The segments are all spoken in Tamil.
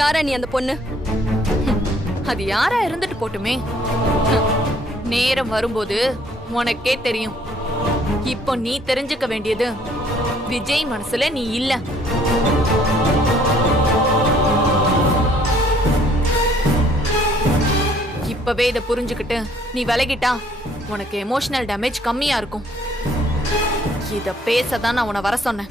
யாரா நீ அந்த பொண்ணு? அது யாரா இருந்துட்டு போட்டுமே. நேரம் வரும்போது உனக்கே தெரியும். இப்போ நீ தெரிஞ்சுக்க வேண்டியது விஜய் மனசுல நீ இல்ல. இப்பவே இத புரிஞ்சுக்கிட்டு நீ விலகிட்டா உனக்கு எமோஷனல் டேமேஜ் கம்மியா இருக்கும். இத பேசதான் நான் உன்னை வர சொன்னேன்.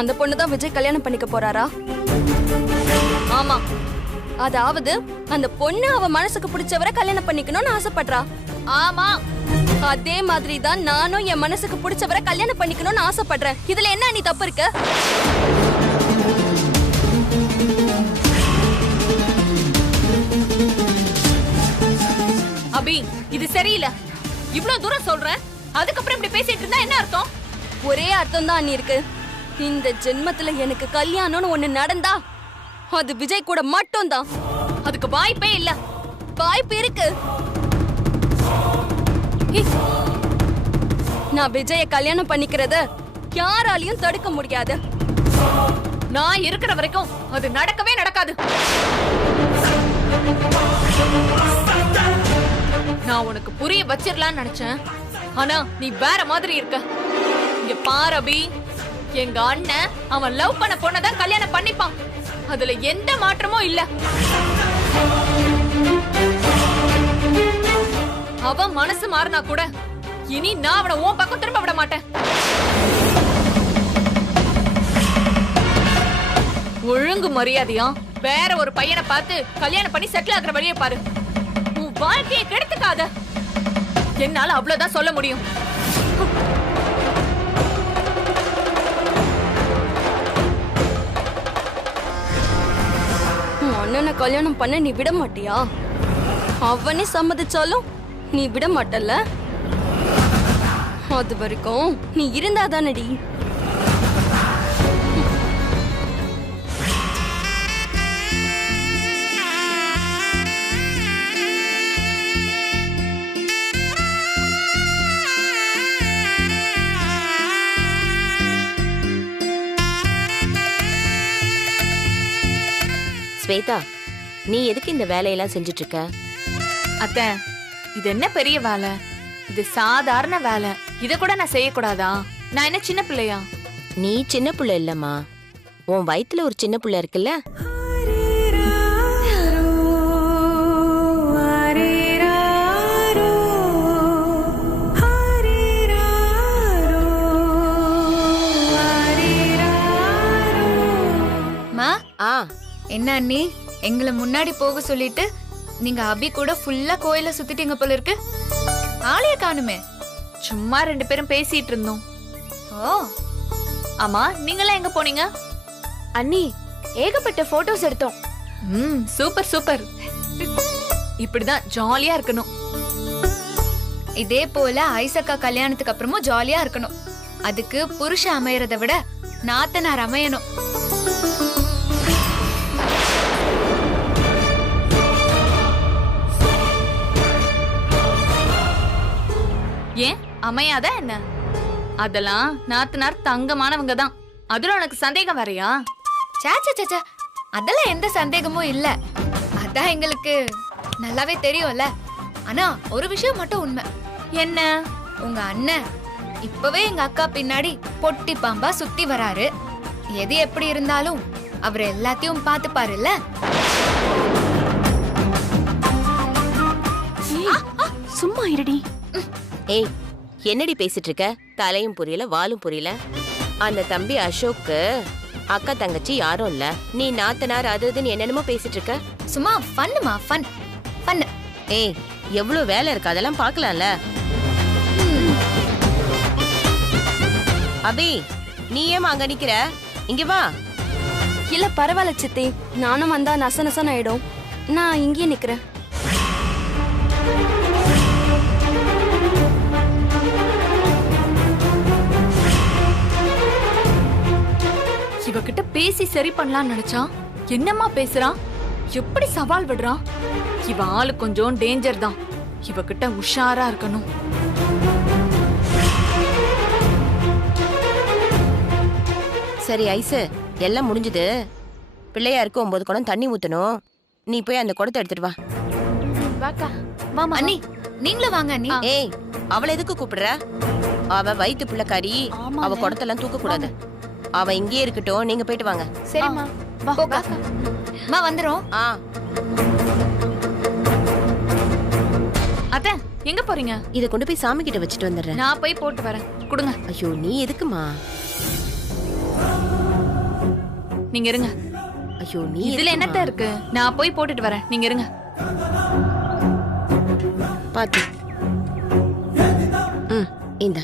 அந்த பொண்ணுதான் விஜய் கல்யாணம் பண்ணிக்க போறாரா? ஆமா. அதாவது அந்த பொண்ணு அவ மனசுக்கு பிடிச்சவரை கல்யாணம் பண்ணிக்கணும்னு ஆசைப்படுறா. ஆமா, அதே மாதிரி தான் நானும் என் மனசுக்கு பிடிச்சவரை கல்யாணம் பண்ணிக்கணும்னு ஆசைப்படுறேன். இதுல என்ன நீ தப்பு இருக்க? அபி, இது சரியில்லை. இவ்வளவு தூரம் சொல்றேன், அதுக்கப்புறம் இப்படி பேசிட்டு இருந்தா என்ன அர்த்தம்? ஒரே அர்த்தம் தான் நீ இருக்கு. இந்த ஜென்மத்துல எனக்கு கல்யாணம்னு ஒண்ணு நடந்தா அது விஜய் கூட மட்டும் தான். அதுக்கு வாய்ப்பே இல்ல. வாய்ப்பு இருக்கு. நான் விஜய கல்யாணம் பண்ணிக்கிறத யாராலையும் தடுக்க முடியாது. நான் இருக்கிற வரைக்கும் அது நடக்கவே நடக்காது. நான் உனக்கு புரிய வச்சிடலாம்னு நினைச்சேன். ஆனா நீ வேற மாதிரி இருக்க. இங்க பாரு அபி, எங்க அண்ணன் அவன் லவ் பண்ண பொண்ணதான் கல்யாணம் பண்ணிப்பான். அதுல எந்த மாற்றமும் இல்ல. அவன் மனசு மாறினா கூட இனி நான் அவனை உன் பக்கம் திரும்ப விட மாட்டேன். ஒழுங்கு மரியாதையா வேற ஒரு பையனை பார்த்து கல்யாணம் பண்ணி செட்டில் ஆகுற வழியை பாரு. உன் வாழ்க்கையை கெடுத்துக்காத. என்னால அவ்வளவுதான் சொல்ல முடியும். அண்ணனை கல்யாணம் பண்ண நீ விட மாட்டியா? அவனே சம்மதிச்சாலும் நீ விட மாட்டல்ல? அது வரைக்கும் நீ இருந்தாதானடி. ஸ்வேதா, நீ எதுக்கு இந்த வேலையெல்லாம் செஞ்சுட்டு இருக்க? அத்தை, இது என்ன பெரிய வேலை? இது சாதாரண வேலை. இத கூட நான் செய்யக்கூடாதா? நான் என்ன சின்ன பிள்ளையா? நீ சின்ன பிள்ளை இல்லம்மா, உன் வயித்துல ஒரு சின்ன பிள்ளை இருக்குல்ல. என்ன அண்ணி, எங்களை முன்னாடி போக சொல்லிட்டு நீங்க அபி கூட ஃபுல்லா கோயில சுத்திட்டீங்க போல இருக்கு. ஆளைய காணுமே. சும்மா 2 பேரும் பேசிட்டு இருந்தோம். ஓ ஆமா, நீங்களா எங்க போனீங்க? அண்ணி, ஏகப்பட்ட போட்டோஸ் எடுத்தோம். Super super. இப்படிதான் ஜாலியா இருக்கணும். இதே போல ஐசக்கா கல்யாணத்துக்கு அப்புறமும் ஜாலியா இருக்கணும். அதுக்கு புருஷன் அமையறத விட நாத்தனார் அமையணும். ஏன் அமையாத என்ன? அதெல்லாம் நாத்தனார் தங்கமானவங்க தான். அதுல உனக்கு சந்தேகம் வரையா? சாச்சா, அதெல்லாம் எந்த சந்தேகமும் இல்ல. அதான் எங்களுக்கு நல்லாவே தெரியும்ல. ஆனா ஒரு விஷயம் மட்டும் உண்மை. என்ன? உங்க அண்ணன் இப்பவே எங்க அக்கா பின்னாடி பொட்டி பாம்பா சுத்தி வராரு. எது எப்படி இருந்தாலும் அவர் எல்லாத்தையும் பாத்துப்பாருல்ல. சும்மா இருடி. ஏய், என்னடி பேசிட்டு இருக்க? தலையும் புரியல, வாலும் புரியல. அந்த தம்பி அசோக்கு அக்கா தங்கச்சி யாரும் இல்ல. நீ நாத்தனார் அது இதுன்னு என்னென்னமோ பேசிட்டு இருக்க. சும்மா ஃபன்னுமா, ஃபன். ஏய், எவ்வளவு வேலை இருக்கு, அதெல்லாம் பார்க்கலாம்ல. அபி, நீ ஏமா அங்க நிக்கிற? இங்க வா. இல்ல பரவாயில்ல சித்தி, நானும் வந்தா நச நசன் ஆயிடும். நான் இங்கே நிக்கிறேன். இவகிட்ட பேசி சரி பண்ணலாம்னு நினைச்சா என்னம்மா பேசுறான்? எப்படி சவால் விடுறான்? இவ ஆளு கொஞ்சம் டேஞ்சர் தான். இவகிட்ட உஷாரா இருக்கணும். சரி ஐசு, எல்லாம் முடிஞ்சது. பிள்ளையாருக்கு 9 குடம் தண்ணி ஊத்தணும். நீ போய் அந்த குடத்தை எடுத்துட்டு வா. வாக்கா வாமா. அண்ணி நீங்களும் வாங்க அண்ணி. ஏய், அவளை எதுக்கு கூப்பிடுற? அவ வயித்து பிள்ளைக்காரி. அவ குடத்தெல்லாம் தூக்க கூடாது. அவ இங்கேயே இருக்கட்டும், நீங்க போயிட்டு வாங்க. சரிம்மா வா. போக்கா. அம்மா வந்துரும். ஆ, அத்தை எங்க போறீங்க? இத கொண்டு போய் சாமி கிட்ட வச்சுட்டு வந்துடுறேன். நான் போய் போட்டு வரேன். கொடுங்க. ஐயோ, நீ எதுக்குமா? நீங்க இருங்க. ஐயோ, நீ இதுல என்னத்த இருக்கு? நான் போய் போட்டுட்டு வரேன். நீங்க இருங்க. பாத்து. இந்தா.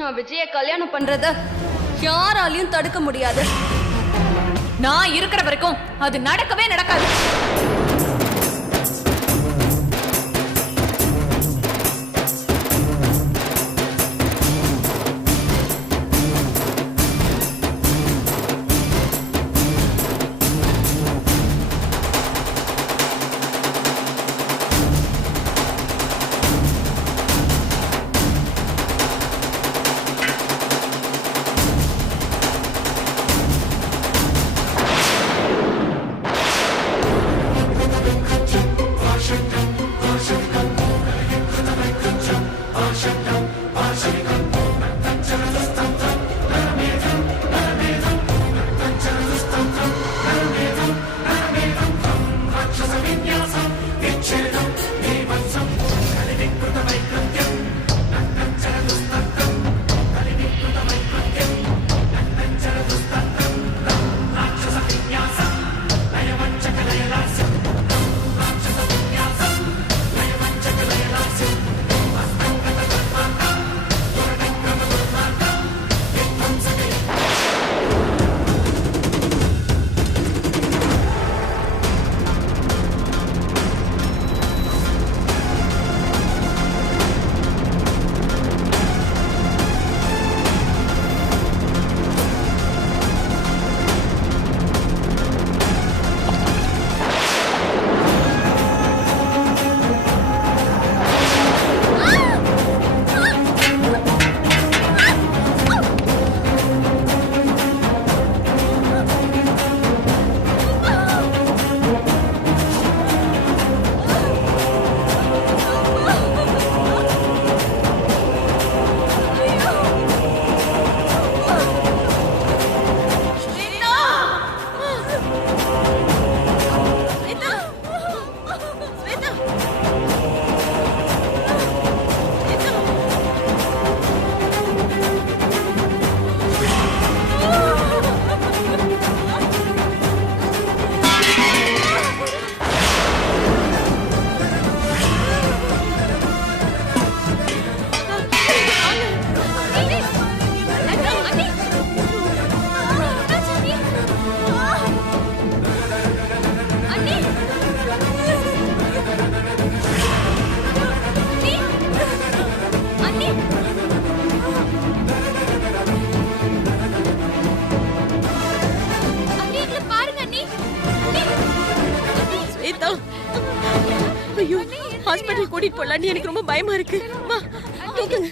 நான் விஜய கல்யாணம் பண்றத யாராலையும் தடுக்க முடியாது. நான் இருக்கிற வரைக்கும் அது நடக்கவே நடக்காது. ஹாஸ்பிடல் கூட்டிட்டு போலான்னு எனக்கு ரொம்ப பயமா இருக்கு. வா, தூக்குங்க.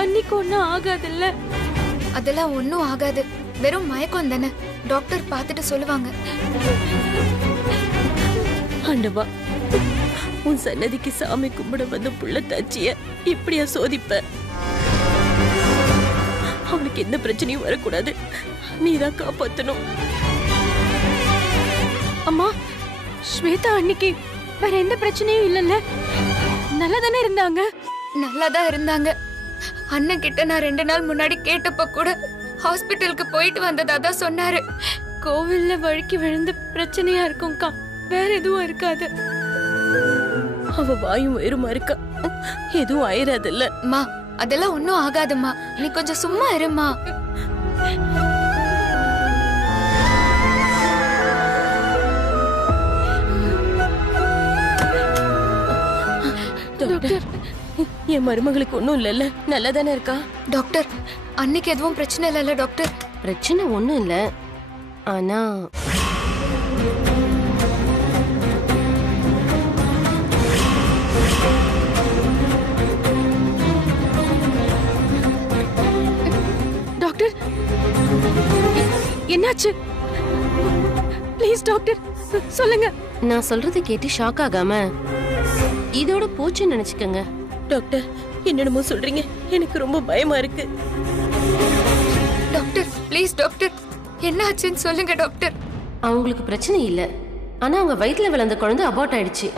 அன்னைக்கு ஒன்னும் ஆகாதுல்ல. அதெல்லாம் ஒண்ணும் ஆகாது, வெறும் மயக்கம் தானே. டாக்டர் பார்த்துட்டு சொல்லுவாங்க. ஆண்டவா, உன் சன்னதிக்கு சாமி கும்பிட வந்த புள்ள தாச்சிய இப்படியா சோதிப்ப? அவனுக்கு எந்த பிரச்சனையும் வரக்கூடாது, நீதான் காப்பாத்தணும். அம்மா, ஸ்வேதா அன்னைக்கு வேற எந்த பிரச்சனையும் இல்லல்ல, நல்லா தானே இருந்தாங்க? நல்லாதான் இருந்தாங்க. அண்ணன் கிட்ட நான் 2 நாள் முன்னாடி கேட்டப்ப கூட ஹாஸ்பிட்டலுக்கு போயிட்டு வந்ததா தான் சொன்னாரு. கோவில்ல வழுக்கி விழுந்த பிரச்சனையா இருக்கும்க்கா, வேற எதுவும் இருக்காது. அவ வாயும் வயிறுமா இருக்கா, எதுவும் ஆயிராதுல்ல. அம்மா, அதெல்லாம் ஒண்ணும் ஆகாதும்மா, நீ கொஞ்சம் சும்மா இருமா. டாக்டர், என் மருமகளுக்கு ஒண்ணும் இல்லல்ல, நல்லா தானே இருக்கா? டாக்டர், அன்னைக்கு எதுவும் பிரச்சனை இல்லைல்ல டாக்டர்? பிரச்சனை ஒண்ணும் இல்ல, ஆனா டாக்டர், என்னாச்சு? ப்ளீஸ் டாக்டர் சொல்லுங்க. நான் சொல்றதை கேட்டு ஷாக் ஆகாம இதோட போச்சுன்னு நினைச்சுக்கங்க. டாக்டர், என்னென்னமோ சொல்றீங்க, எனக்கு ரொம்ப பயமா இருக்கு. டாக்டர் ப்ளீஸ் டாக்டர், என்ன ஆச்சுன்னு சொல்லுங்க டாக்டர். அவங்களுக்கு பிரச்சனை இல்ல, ஆனா அவங்க வயித்துல விழுந்த குழந்தை அபார்ட் ஆயிடுச்சு.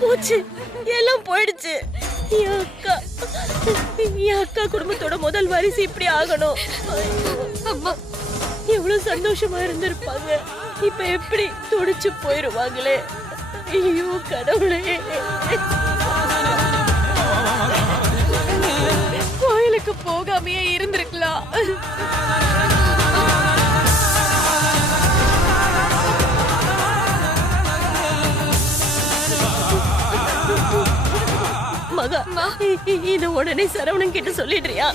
போச்சு, எல்லாம் போயிடுச்சு. என் அக்கா குடும்பத்தோட முதல் வாரிசு இப்படி ஆகணும். அம்மா, எவ்வளவு சந்தோஷமா இருந்திருப்பாங்க, இப்ப எப்படி துடிச்சு போயிருவாங்களே. ஐயோ கடவுளே, கோயிலுக்கு போகாமையே இருந்திருக்கலாம். மகா, இத உடனே சரவணன் கிட்ட சொல்லிடுறியா?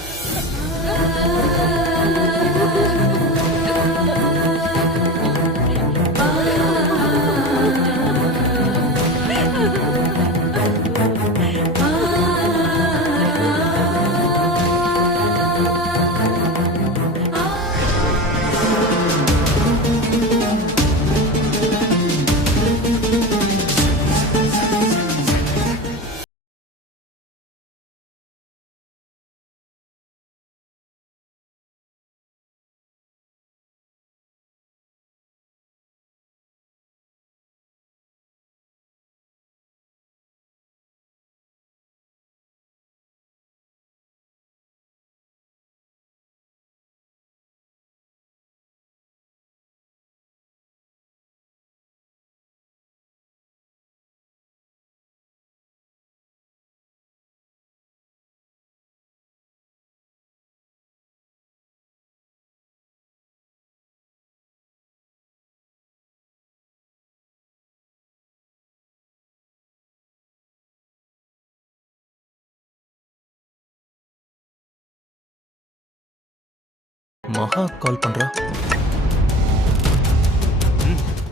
மகா கால் பண்றா.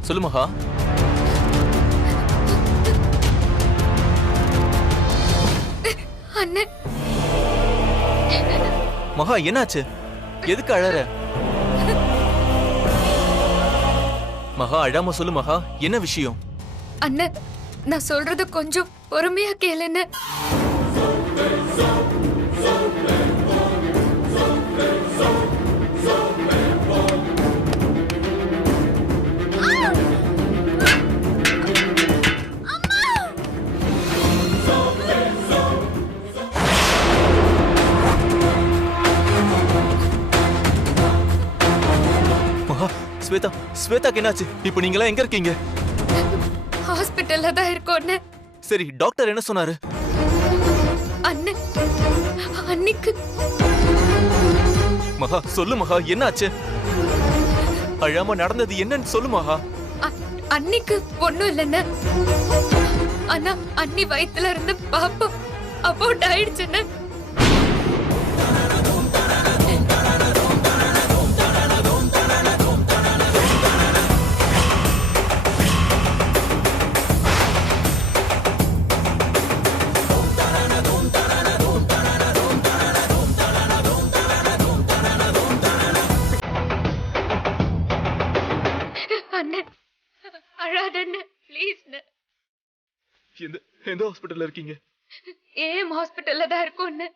சொல்லு மகா. அண்ணன். மகா என்னாச்சு? எதுக்கு அழற? மகா அழாம சொல்லு மகா, என்ன விஷயம்? அண்ணன், நான் சொல்றது கொஞ்சம் பொறுமையா கேளுன்னு. ஸ்வேதா, ஸ்வேதாக்கு என்னாச்சு? இப்போ நீங்களா எங்க இருக்கீங்க? ஹாஸ்பிடல்ல தான் இருக்கோன்னு. சரி, டாக்டர் என்ன சொன்னாரு? அண்ணன், அன்னைக்கு மகா சொல்லு மகா, என்னாச்சு? அழாம நடந்தது என்னன்னு சொல்லுமாஹா. அன்னிக்கு ஒண்ணும் இல்லைன்னு, ஆனா அன்னி வயித்துல இருந்து பாப்பா அபோட் ஆயிடுச்சுன்னு. அழாதன்னு ப்ளீஸ்னு. எந்த ஹாஸ்பிட்டல்ல இருக்கீங்க? ஏஎம் ஹாஸ்பிட்டல்ல தான் இருக்கும்னு.